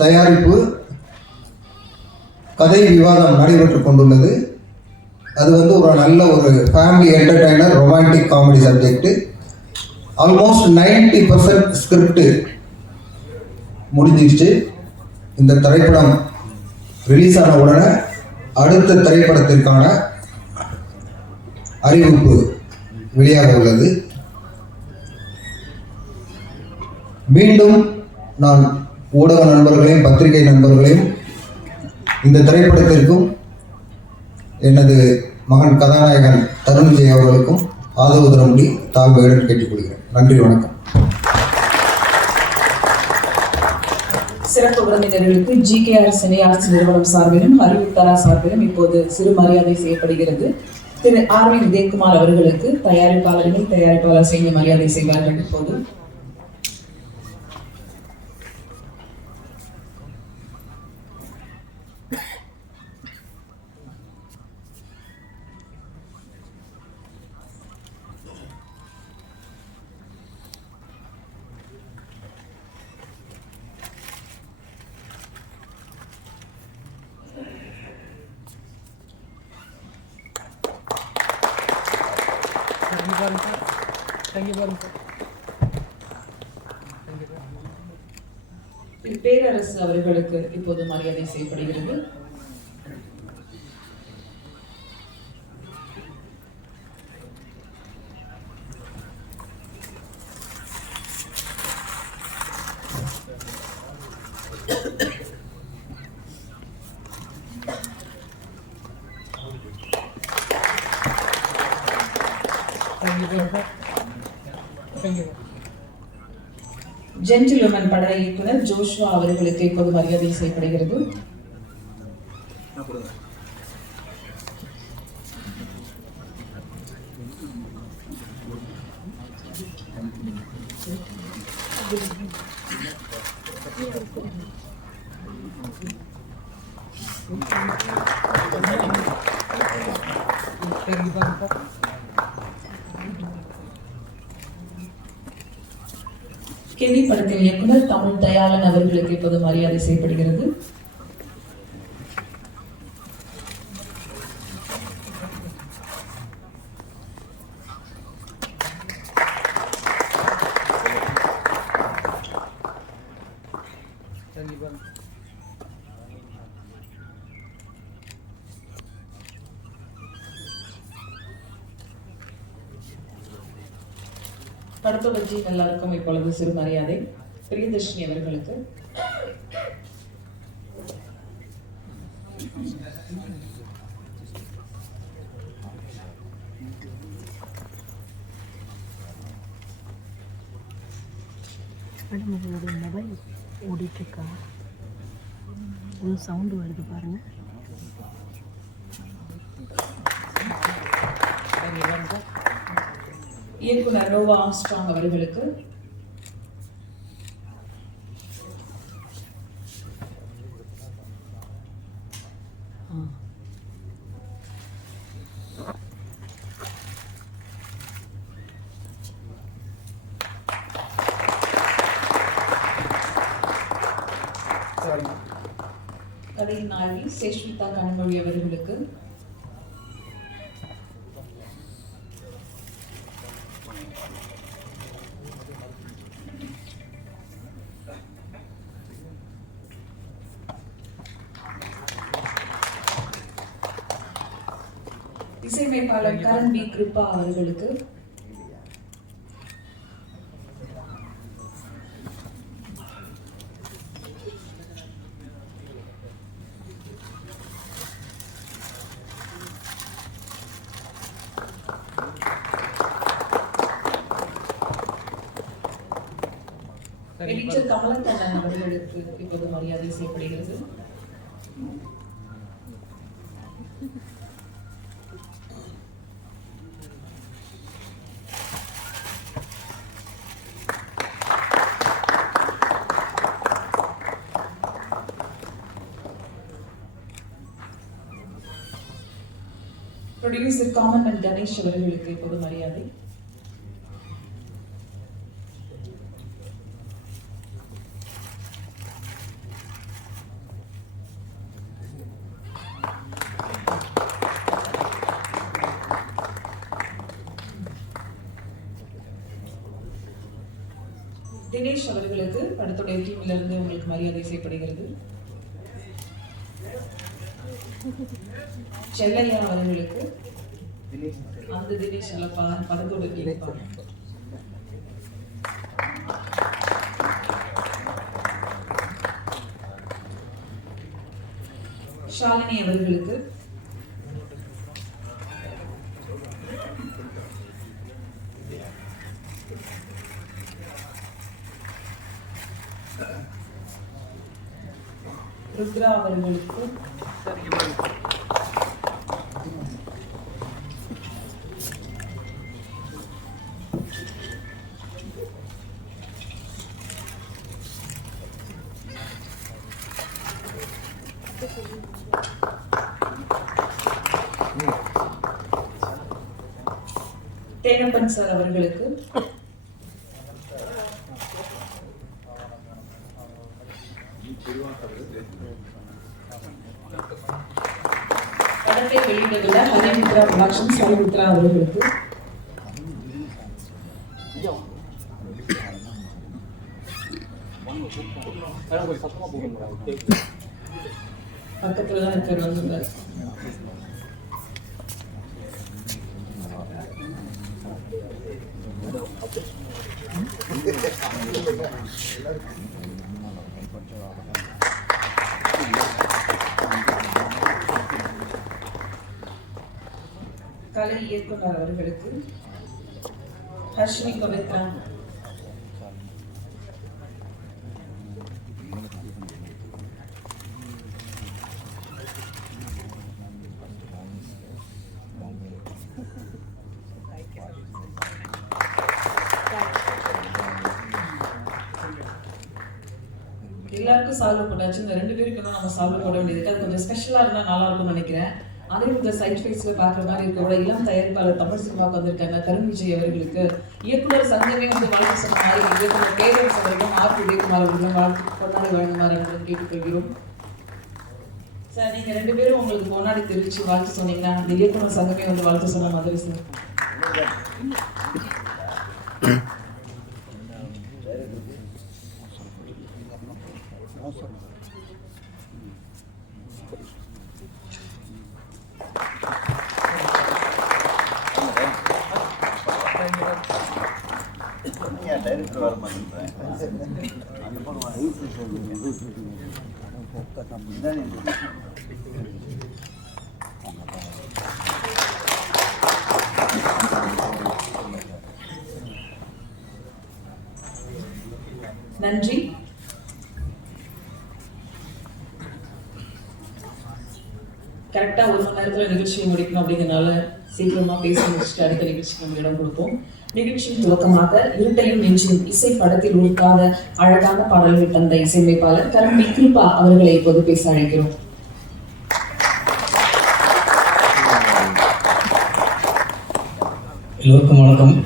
தயாரிப்பு கதை விவாதம் நடைபெற்று கொண்டுள்ளது. அது ஒரு நல்ல ஒரு family entertainer, romantic comedy subject. Almost 90% script முடிஞ்சிருச்சு. இந்த திரைப்படம் ரிலீஸ் ஆன உடனே அடுத்த திரைப்படத்திற்கான அறிவிப்பு வெளியாக உள்ளது. மீண்டும் நான் ஊடக நண்பர்களையும் பத்திரிகை நண்பர்களையும் இந்த திரைப்படத்திற்கும் எனது மகன் கதாநாயகன் தருண் விஜய் அவர்களுக்கும் ஆதரவு தரும்படி தாழ்மையுடன் கேட்டுக்கொள்கிறேன். நன்றி, வணக்கம். சிறப்பு விருந்தினர்களுக்கு GKR சினி ஆர்ட்ஸ் நிறுவனம் சார்பிலும் அறிவுத்தாரா சார்பிலும் இப்போது சிறு மரியாதை செய்யப்படுகிறது. திரு ஆர்வி உதயகுமார் அவர்களுக்கு தயாரிப்பாளர் செய்ய மரியாதை செய்வார்கள். இப்போது பேரரசு அவர்களுக்கு இப்போது மரியாதை செய்யப்படுகிறது. ஜென்டில்மேன் பட இயக்குனர் ஜோஷுவா அவர்களுக்கு இப்போது மரியாதை செய்யப்படுகிறது. கேள்வி படத்தின் இயக்குனர் தமிழ் தயாளன் அவர்களுக்கு இப்போது மரியாதை செய்யப்படுகிறது. படத்தொடர்ச்சி எல்லாருக்கும் இப்பொழுது சிறு மரியாதை. பிரியதர்ஷினி அவர்களுக்கு. மேடம், உங்களுடைய மொபைல் ஓடிட்டு இருக்கா? சவுண்டு வருது பாருங்க. இயக்குனர் நோவா ஆம்ஸ்ட்ராங் அவர்களுக்கு. கதையின் நாயகி சேஷ்மிதா கனிமொழி அவர்களுக்கு. இசையமைப்பாளர் கரண் பி கிருப்பா அவர்களுக்கு. எடிட்டர் கமலக்கண்ணன் அவர்களுக்கு இப்போது மரியாதை செய்யப்படுகிறது. ப்ரொடியூசர் காமன் கணேஷ் அவர்களுக்கு இப்போது மரியாதை. தினேஷ் அவர்களுக்கு படத்துடைய டீமிலிருந்து உங்களுக்கு மரியாதை செய்யப்படுகிறது. செல்லையா அவர்களுக்கு அந்த தினேஷ் அல்லப்பா படத்தோட டீம். ஷாலினி அவர்களுக்கு ருத்ரா அவர்களுக்கு தேனப்பன் சார் அவர்களுக்கு படத்தை வெளியிடவில்லை ஹரிமித்ரா ப்ரொடக்ஷன்ஸ் ஹரிமித்ரா அவர்களுக்கு பக்கத்துல தான் இருக்கிறவங்க கலை இயக்குனர் அவர்களுக்கு ஹர்ஷினி பவித்ரா எல்லாருக்கும் சால்வ் போட்டாச்சு. இந்த 2 பேருக்கு இன்னும் நம்ம சால்வ் போட வேண்டியது. அது கொஞ்சம் ஸ்பெஷலா இருந்தா நல்லா இருக்கும்னு நினைக்கிறேன். அதே இந்த சைட் ஃபேஸ்ல பாக்குற மாதிரி இருக்கிற இளம் தயாரிப்பாளர் தமிழ் சினிமாவுக்கு வந்திருக்காங்க கருண் விஜய் அவர்களுக்கு இயக்குனர் சங்கமே வந்து வாழ்த்து சொன்ன மாதிரி இயக்குனர் பேரன்ஸ் அவர்களும் ஆர் உதயகுமார் அவர்களும் வாழ்த்து கொண்டாடி வழங்குமாறு என்று கேட்டுக்கொள்கிறோம். சார் நீங்க 2 பேரும் உங்களுக்கு முன்னாடி தெரிவிச்சு வாழ்த்து சொன்னீங்கன்னா அந்த இயக்குனர் சங்கமே வந்து வாழ்த்து சொன்ன மாதிரி சார். டைரக்டர் வர மாட்டேங்கிறேன். நன்றி. கரெக்டா 1 மணி நேரத்துல நிகழ்ச்சியை முடிக்கணும் அப்படிங்கிறனால சீக்கிரமா பேசி முடிச்சுட்டு அடுத்த நிகழ்ச்சிக்கு நம்ம இடம் கொடுப்போம். நிகழ்ச்சியின் துவக்கமாக இருட்டையும் நெஞ்சின் இசை படத்தில் உருக்காத அழகான பாடல்கள் தந்த இசையமைப்பாளர் கருண் கிருபா அவர்களை இப்போது பேச அழைக்கிறோம். எல்லோருக்கும் வணக்கம்.